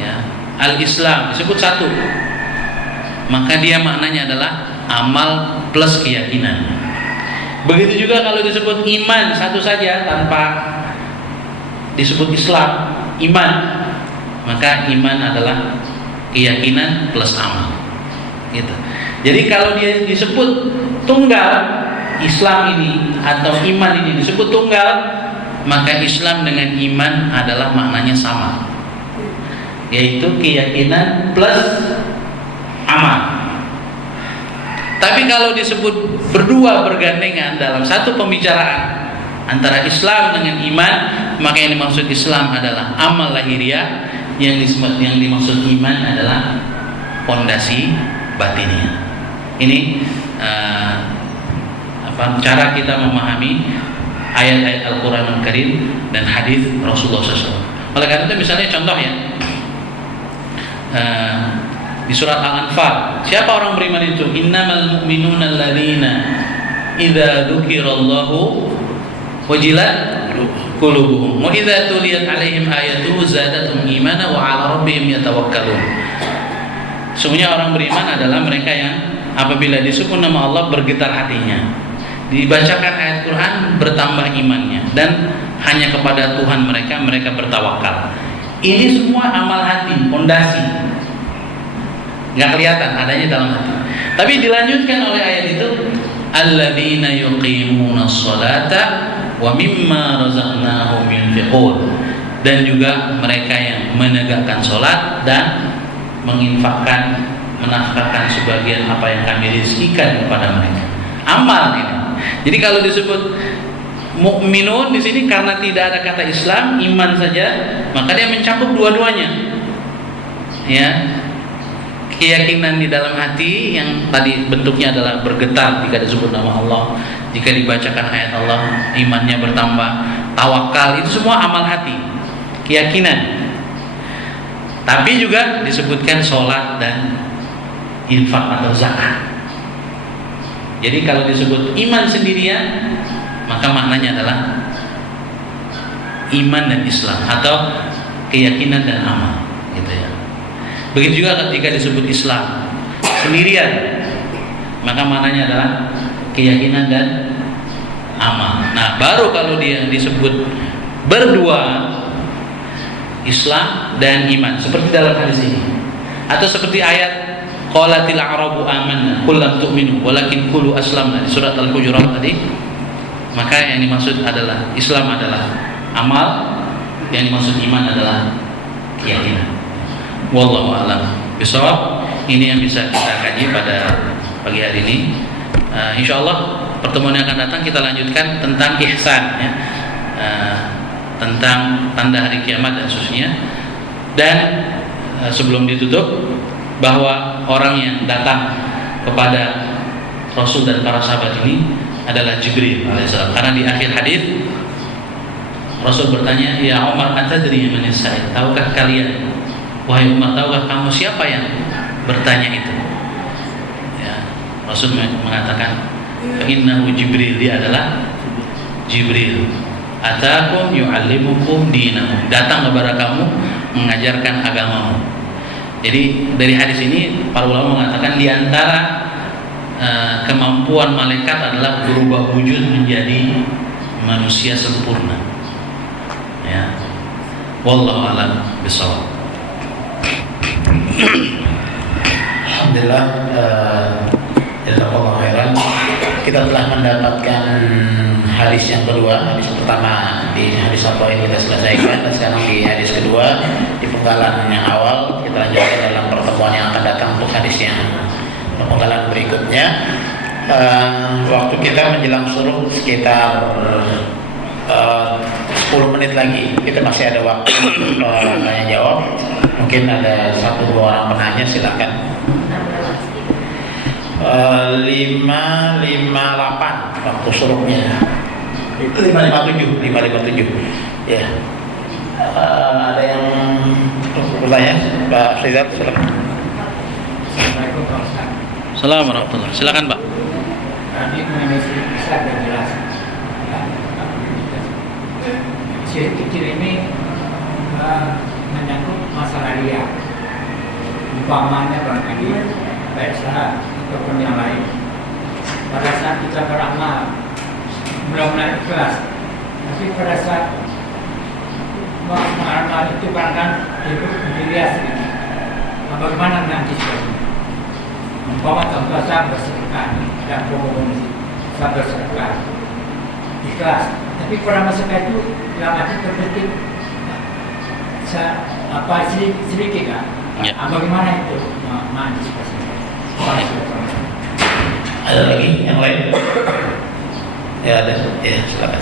ya, al-Islam disebut satu, maka dia maknanya adalah amal plus keyakinan. Begitu juga kalau disebut iman satu saja tanpa disebut Islam, iman, maka iman adalah keyakinan plus amal. Gitu. Jadi kalau dia disebut tunggal, Islam ini atau iman ini disebut tunggal, maka Islam dengan iman adalah maknanya sama, yaitu keyakinan plus amal. Tapi kalau disebut berdua bergandengan dalam satu pembicaraan antara Islam dengan iman, maka yang dimaksud Islam adalah amal lahiriah, yang dimaksud iman adalah fondasi batiniah. Ini cara kita memahami ayat-ayat Al-Quran Al-Karim dan hadis Rasulullah SAW. Oleh karena itu misalnya contoh ya, di surat Al-Anfal, siapa orang beriman itu? Innamal mu'minuna alladzina idza dzukirallahu wajilat qulubuhum wa idza tuliyat 'alaihim ayatuhu zadatuhum imana wa 'ala rabbihim yatawakkalun. Sungguhnya orang beriman adalah mereka yang apabila disebut nama Allah bergetar hatinya, dibacakan ayat Quran bertambah imannya, dan hanya kepada Tuhan mereka bertawakal. Ini semua amal hati, fondasi, nggak kelihatan adanya dalam hati. Tapi dilanjutkan oleh ayat itu, alladzina yuqimunas sholata wa mimma razaqnahum yunfiqun, dan juga mereka yang menegakkan sholat dan menginfakkan, menafkahkan sebagian apa yang kami rizkikan kepada mereka. Amal ini. Jadi kalau disebut mukminun di sini karena tidak ada kata Islam, iman saja, maka dia mencakup dua-duanya. Ya. Keyakinan di dalam hati yang tadi bentuknya adalah bergetar jika disebut nama Allah, jika dibacakan ayat Allah imannya bertambah, tawakal, itu semua amal hati, keyakinan. Tapi juga disebutkan sholat dan infak atau zakat. Jadi kalau disebut iman sendirian, maka maknanya adalah iman dan Islam atau keyakinan dan amal, gitu ya. Begitu juga ketika disebut Islam sendirian, maka maknanya adalah keyakinan dan amal. Nah, baru kalau dia disebut berdua, Islam dan iman, seperti dalam hadis ini, atau seperti ayat qalatil a'rabu amanna qul lam tu'minu walakin qulu aslamna di surat Al-Hujurat tadi, maka yang dimaksud adalah Islam adalah amal, yang dimaksud iman adalah keyakinan. Wallahu a'lam bishawab. Ini yang bisa kita kaji pada pagi hari ini. Insyaallah pertemuan yang akan datang kita lanjutkan tentang ihsan, ya. Tentang tanda hari kiamat dan seterusnya. Dan sebelum ditutup, bahwa orang yang datang kepada Rasul dan para sahabat ini adalah Jibril alaihissalam. Karena di akhir hadis Rasul bertanya, "Ya Umar, atadri man as-sa'il?" Tahukah kalian, wahai Umar, tahukah kamu siapa yang bertanya itu? Ya, Rasul mengatakan, "Fa innahu Jibril." Dia adalah Jibril. Atakum yu'allimukum dinakum, datang kepada kamu mengajarkan agamamu. Jadi dari hadis ini para ulama mengatakan di antara kemampuan malaikat adalah berubah wujud menjadi manusia sempurna. Ya. Wallahu a'lam bishawab. Alhamdulillah, jazakallahu khairan. Kita telah mendapatkan hadis yang kedua. Hadis pertama di hadis apa yang kita selesaikan, dan sekarang di hadis kedua di penggalan yang awal. Kita lanjutkan dalam pertemuan yang akan datang untuk hadis yang penggalan berikutnya. Waktu kita menjelang suruh sekitar 10 menit lagi. Kita masih ada waktu untuk tanya jawab. Mungkin ada 1-2 orang penanya, silakan. 558 waktu suruhnya. 557. Ya. Ada yang bertanya? Pak Rizal, silakan. Assalamualaikum warahmatullahi wabarakatuh. Silakan, Pak. Tadi mengenai Islam yang jelas. syirik kecil ini menyangkut masalah riya. Umpamanya barangkali baik salah ataupun yang lain. Pada saat kita beramal mudah-mudahan ikhlas, tapi pada saat beramal itu barangkali itu riya sedikit. Bagaimana mengantisipasi? Umpama contoh saya bersedekah dan promosi, saya bersedekah ikhlas, tapi pada masa itu dalam hati terbetik sedikit kan? Ya. Bagaimana itu mengantisipasi? Ada lagi yang lain? Ya ada. Ya silakan.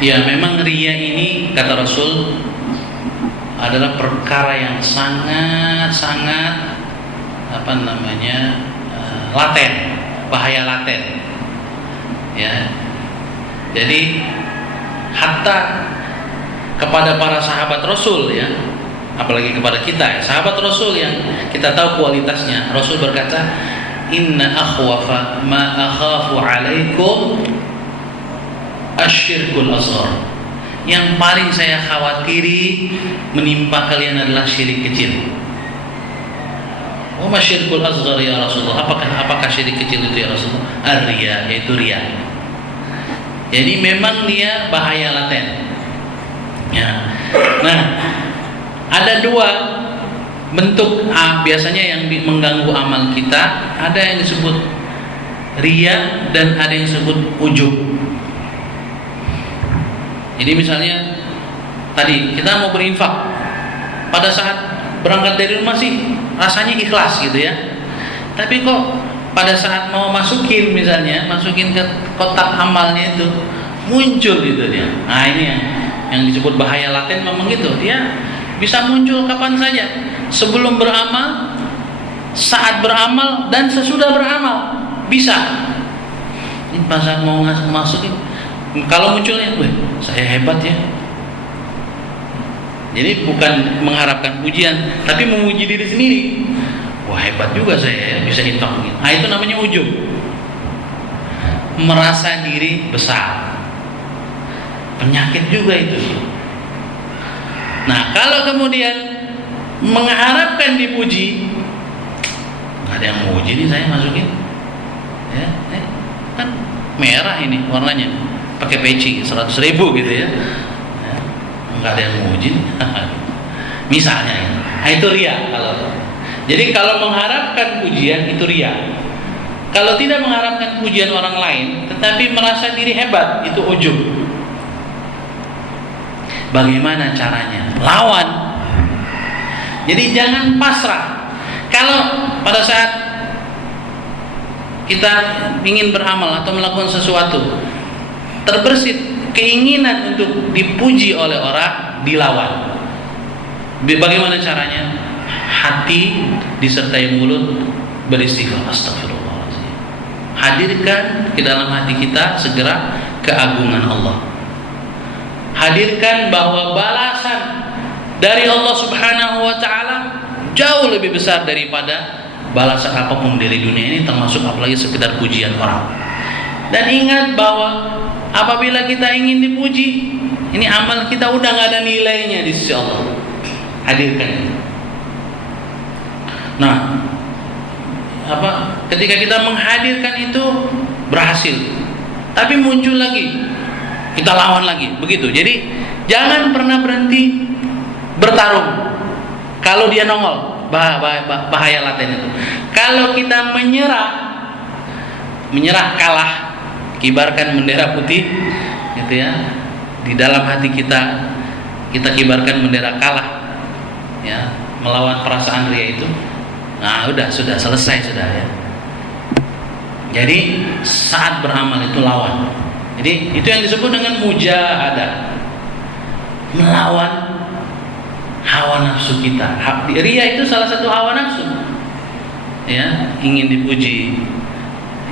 Ya, memang riya ini kata Rasul adalah perkara yang sangat laten, bahaya laten. Ya. Jadi hatta kepada para sahabat Rasul ya, apalagi kepada kita, sahabat Rasul yang kita tahu kualitasnya, Rasul berkata, "Inna akhwafa ma akhafu 'alaikum asyirkul asghar." Yang paling saya khawatiri menimpa kalian adalah syirik kecil. Oh, masyirkul asghar ya Rasulullah. Apakah syirik kecil itu ya Rasulullah? Ar-riya, yaitu riya. Jadi memang dia bahaya laten. Ya. Nah, ada dua bentuk biasanya yang mengganggu amal kita. Ada yang disebut riya dan ada yang disebut ujub. Jadi misalnya tadi kita mau berinfak, pada saat berangkat dari rumah sih rasanya ikhlas gitu ya. Tapi kok pada saat mau masukin ke kotak amalnya itu muncul gitu dia. Nah ini yang disebut bahaya laten memang gitu. Dia bisa muncul kapan saja, sebelum beramal, saat beramal dan sesudah beramal bisa. Ini pas saat mau masukin, kalau munculnya, saya hebat ya. Jadi bukan mengharapkan pujian, tapi memuji diri sendiri. Wah hebat juga saya ya, bisa infak begini. Nah itu namanya ujub. Merasa diri besar. Penyakit juga itu. Nah kalau kemudian mengharapkan dipuji, nggak ada yang muji nih saya masukin. Ya, kan merah ini warnanya. Pakai peci 100.000 gitu ya, nggak ada yang muji. Misalnya ini, nah, itu riya. Jadi kalau mengharapkan pujian itu riya. Kalau tidak mengharapkan pujian orang lain, tetapi merasa diri hebat, itu ujub. Bagaimana caranya? Lawan. Jadi jangan pasrah. Kalau pada saat kita ingin beramal atau melakukan sesuatu, terbersit keinginan untuk dipuji oleh orang, dilawan. Bagaimana caranya? Hati disertai mulut beristighfar, astagfirullahaladzim. Hadirkan ke dalam hati kita segera keagungan Allah. Hadirkan bahwa balasan dari Allah Subhanahu wa taala jauh lebih besar daripada balasan apapun dari dunia ini, termasuk apalagi sekedar pujian orang. Dan ingat bahwa apabila kita ingin dipuji, ini amal kita udah nggak ada nilainya di sisi Allah. Hadirkan. Nah, ketika kita menghadirkan itu berhasil, tapi muncul lagi, kita lawan lagi, begitu. Jadi jangan pernah berhenti bertarung. Kalau dia nongol, bahaya laten itu. Kalau kita menyerah kalah, kibarkan bendera putih gitu ya, di dalam hati kita kibarkan bendera kalah ya, melawan perasaan riya itu. Nah sudah selesai sudah ya. Jadi saat beramal itu lawan. Jadi itu yang disebut dengan mujahadah, melawan hawa nafsu kita. Riya itu salah satu hawa nafsu ya, ingin dipuji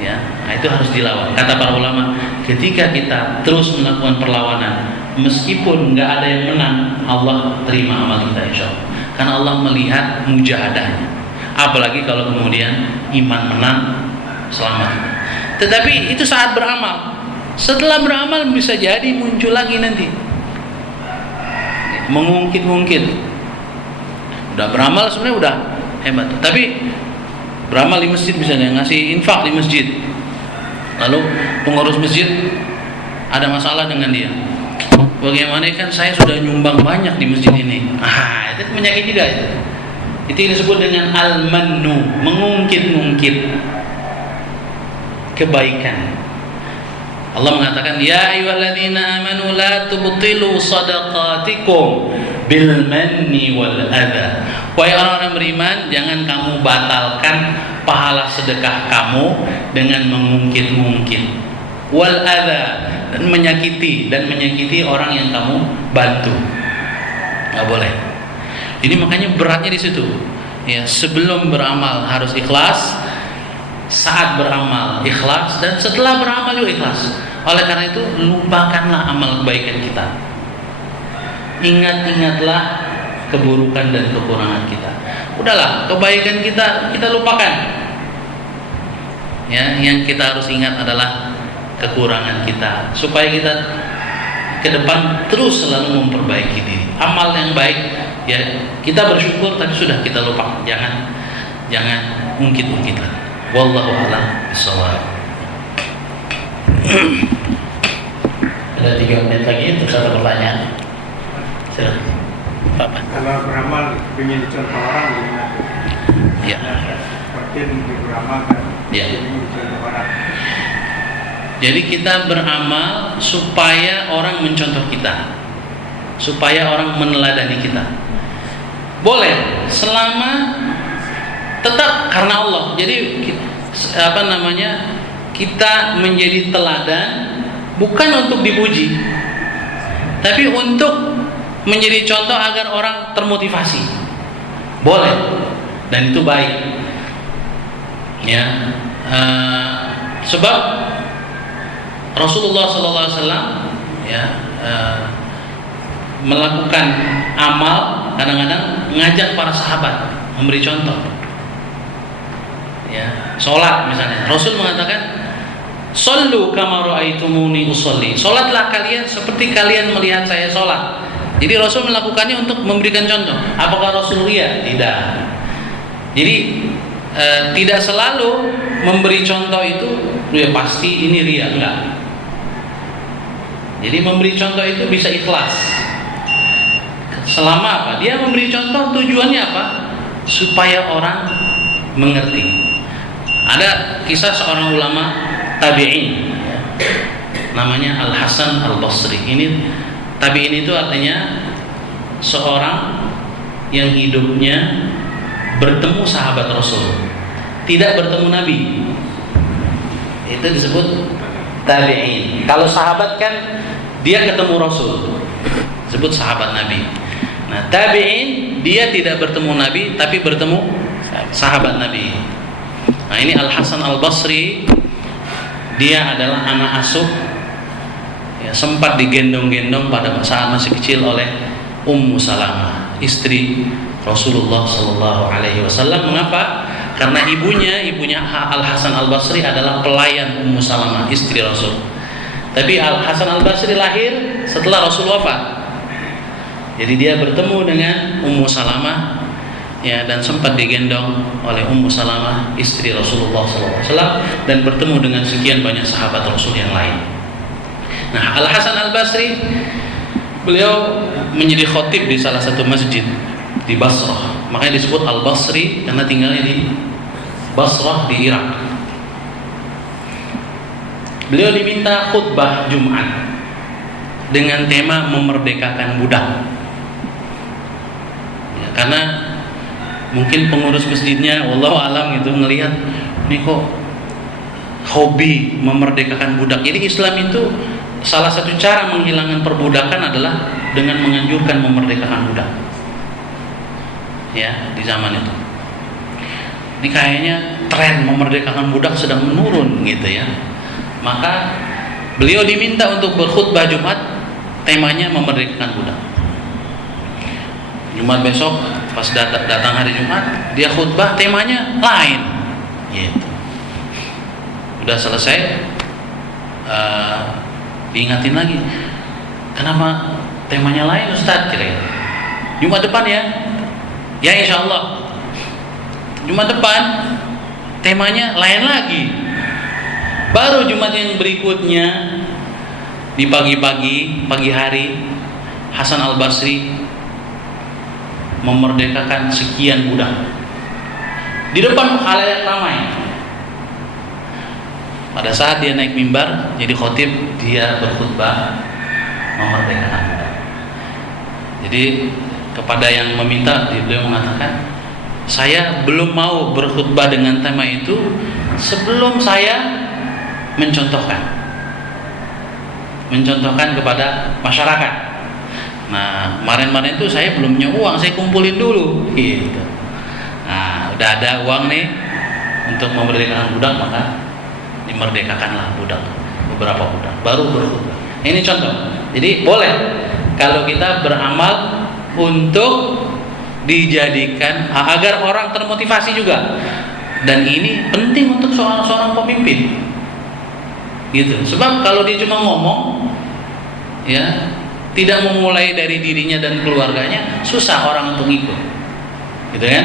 ya. Nah, itu harus dilawan. Kata para ulama, ketika kita terus melakukan perlawanan, meskipun nggak ada yang menang, Allah terima amal kita insya Allah. Karena Allah melihat mujahadahnya. Apalagi kalau kemudian iman menang, selamat. Tetapi itu saat beramal. Setelah beramal bisa jadi muncul lagi nanti, mengungkit-ungkit. Udah beramal sebenarnya udah hebat, tapi beramal di masjid misalnya, ngasih infak di masjid, lalu pengurus masjid ada masalah dengan dia. Bagaimana kan saya sudah nyumbang banyak di masjid ini. Itu penyakit juga itu. Itu yang disebut dengan al-mannu, mengungkit-ungkit kebaikan. Allah mengatakan, ya ayyuhalladzina amanu la tubtilu shadaqatikum bil manni wal adha. Wahai orang-orang beriman, jangan kamu batalkan pahala sedekah kamu dengan mengungkit-ungkit. Wal adha, dan menyakiti orang yang kamu bantu. Enggak boleh. Jadi makanya beratnya di situ. Ya, sebelum beramal harus ikhlas, saat beramal ikhlas, dan setelah beramal juga ikhlas. Oleh karena itu, lupakanlah amal kebaikan kita. Ingat-ingatlah keburukan dan kekurangan kita. Udahlah, kebaikan kita lupakan. Ya, yang kita harus ingat adalah kekurangan kita, supaya kita ke depan terus selalu memperbaiki diri. Amal yang baik, ya kita bersyukur, tapi sudah kita lupakan. Jangan ungkit-ungkit lagi. Wallahu a'lam bishawab. Ada 3 menit lagi untuk satu pertanyaan. Silakan. Pak. Kalau beramal ingin dicontoh orang gimana? Ya. Seperti beramal kan? Ya. Ingin dicontoh orang. Jadi kita beramal supaya orang mencontoh kita, supaya orang meneladani kita. Boleh, selama tetap karena Allah. Jadi kita menjadi teladan bukan untuk dipuji, tapi untuk menjadi contoh agar orang termotivasi. Boleh, dan itu baik. Ya, sebab Rasulullah SAW melakukan amal, kadang-kadang mengajak para sahabat memberi contoh. Ya, sholat misalnya, Rasul mengatakan, "Shollu kama ra'aitumuni usolli." Sholatlah kalian seperti kalian melihat saya sholat. Jadi Rasul melakukannya untuk memberikan contoh. Apakah Rasul ria? Tidak. Jadi tidak selalu memberi contoh itu ya pasti ini ria, enggak. Jadi memberi contoh itu bisa ikhlas. Selama apa? Dia memberi contoh tujuannya apa? Supaya orang mengerti. Ada kisah seorang ulama tabi'in, namanya Al-Hasan Al-Basri. Ini tabi'in itu artinya seorang yang hidupnya bertemu sahabat Rasul, tidak bertemu Nabi. Itu disebut tabi'in. Kalau sahabat kan dia ketemu Rasul, disebut sahabat Nabi. Nah, tabi'in dia tidak bertemu Nabi tapi bertemu sahabat Nabi. Nah, ini Al-Hasan Al-Basri, dia adalah anak asuh, ya, sempat digendong-gendong pada saat masih kecil oleh Ummu Salamah, istri Rasulullah SAW. Mengapa? Karena ibunya Al-Hasan Al-Basri adalah pelayan Ummu Salamah, istri Rasul. Tapi Al-Hasan Al-Basri lahir setelah Rasul wafat. Jadi dia bertemu dengan Ummu Salamah, ya, dan sempat digendong oleh Ummu Salamah, istri Rasulullah SAW, dan bertemu dengan sekian banyak sahabat Rasul yang lain. Nah, Al-Hasan Al-Basri, beliau menjadi khotib di salah satu masjid di Basrah. Makanya disebut Al-Basri karena tinggalnya di Basrah di Irak. Beliau diminta khutbah Jumat dengan tema memerdekakan budak. Ya, karena mungkin pengurus masjidnya, wallahu alam gitu, ngelihat ini kok hobi memerdekakan budak. Jadi Islam itu salah satu cara menghilangkan perbudakan adalah dengan menganjurkan memerdekakan budak. Ya, di zaman itu. Ini kayaknya tren memerdekakan budak sedang menurun gitu ya. Maka beliau diminta untuk berkhutbah Jumat, temanya memerdekakan budak. Jumat besok pas datang hari Jumat, dia khutbah temanya lain gitu. Udah selesai diingatin lagi, kenapa temanya lain Ustadz? Kira-kira Jumat depan ya? Ya insya Allah Jumat depan temanya lain lagi. Baru Jumat yang berikutnya di pagi hari Hasan Al-Basri memerdekakan sekian budak di depan khalayak ramai. Pada saat dia naik mimbar jadi khotib, dia berkhutbah memerdekakan budak. Jadi kepada yang meminta, beliau mengatakan, saya belum mau berkhutbah dengan tema itu sebelum saya mencontohkan kepada masyarakat. Nah, kemarin itu saya belum punya uang, saya kumpulin dulu gitu. Nah, udah ada uang nih untuk memerdekakan budak, maka dimerdekakanlah budak, beberapa budak, baru berkhutbah. Ini contoh. Jadi boleh kalau kita beramal untuk dijadikan agar orang termotivasi juga. Dan ini penting untuk seorang pemimpin. Gitu. Sebab kalau dia cuma ngomong, ya, tidak memulai dari dirinya dan keluarganya, susah orang untuk ikut. Gitu kan?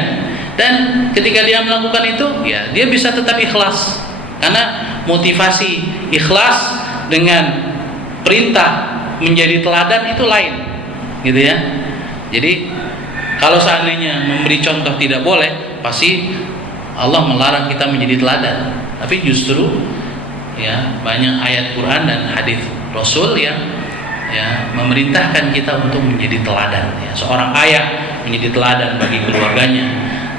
Dan ketika dia melakukan itu, ya, dia bisa tetap ikhlas. Karena motivasi ikhlas dengan perintah menjadi teladan itu lain. Gitu ya. Jadi kalau seandainya memberi contoh tidak boleh, pasti Allah melarang kita menjadi teladan. Tapi justru ya banyak ayat Quran dan hadis Rasul yang ya memerintahkan kita untuk menjadi teladan. Ya, seorang ayah menjadi teladan bagi keluarganya,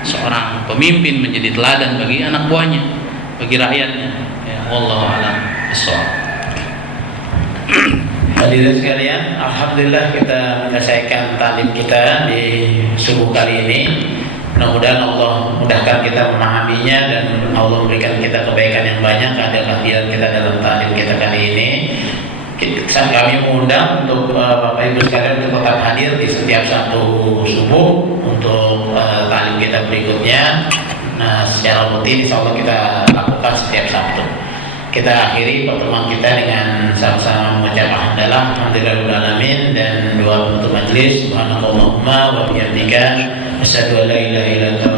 seorang pemimpin menjadi teladan bagi anak buahnya, bagi rakyatnya. Ya, wallahu a'lam bishawab. Hadirin sekalian, alhamdulillah kita menyelesaikan taklim kita di subuh kali ini. Mudah-mudahan Allah mudahkan kita memahaminya dan Allah memberikan kita kebaikan yang banyak adalah kehadiran kita dalam taklim kita kali ini. Kami mengundang untuk Bapak Ibu sekalian untuk tetap hadir di setiap satu subuh untuk taklim kita berikutnya. Nah, secara rutin insya Allah kita lakukan setiap Sabtu. Kita akhiri pertemuan kita dengan sama-sama mengucap hamdalah alhamdulillahirabbil dan doa penutup majelis. Subhanallahumma wa bihamdika asyhadu an la ilaha illa anta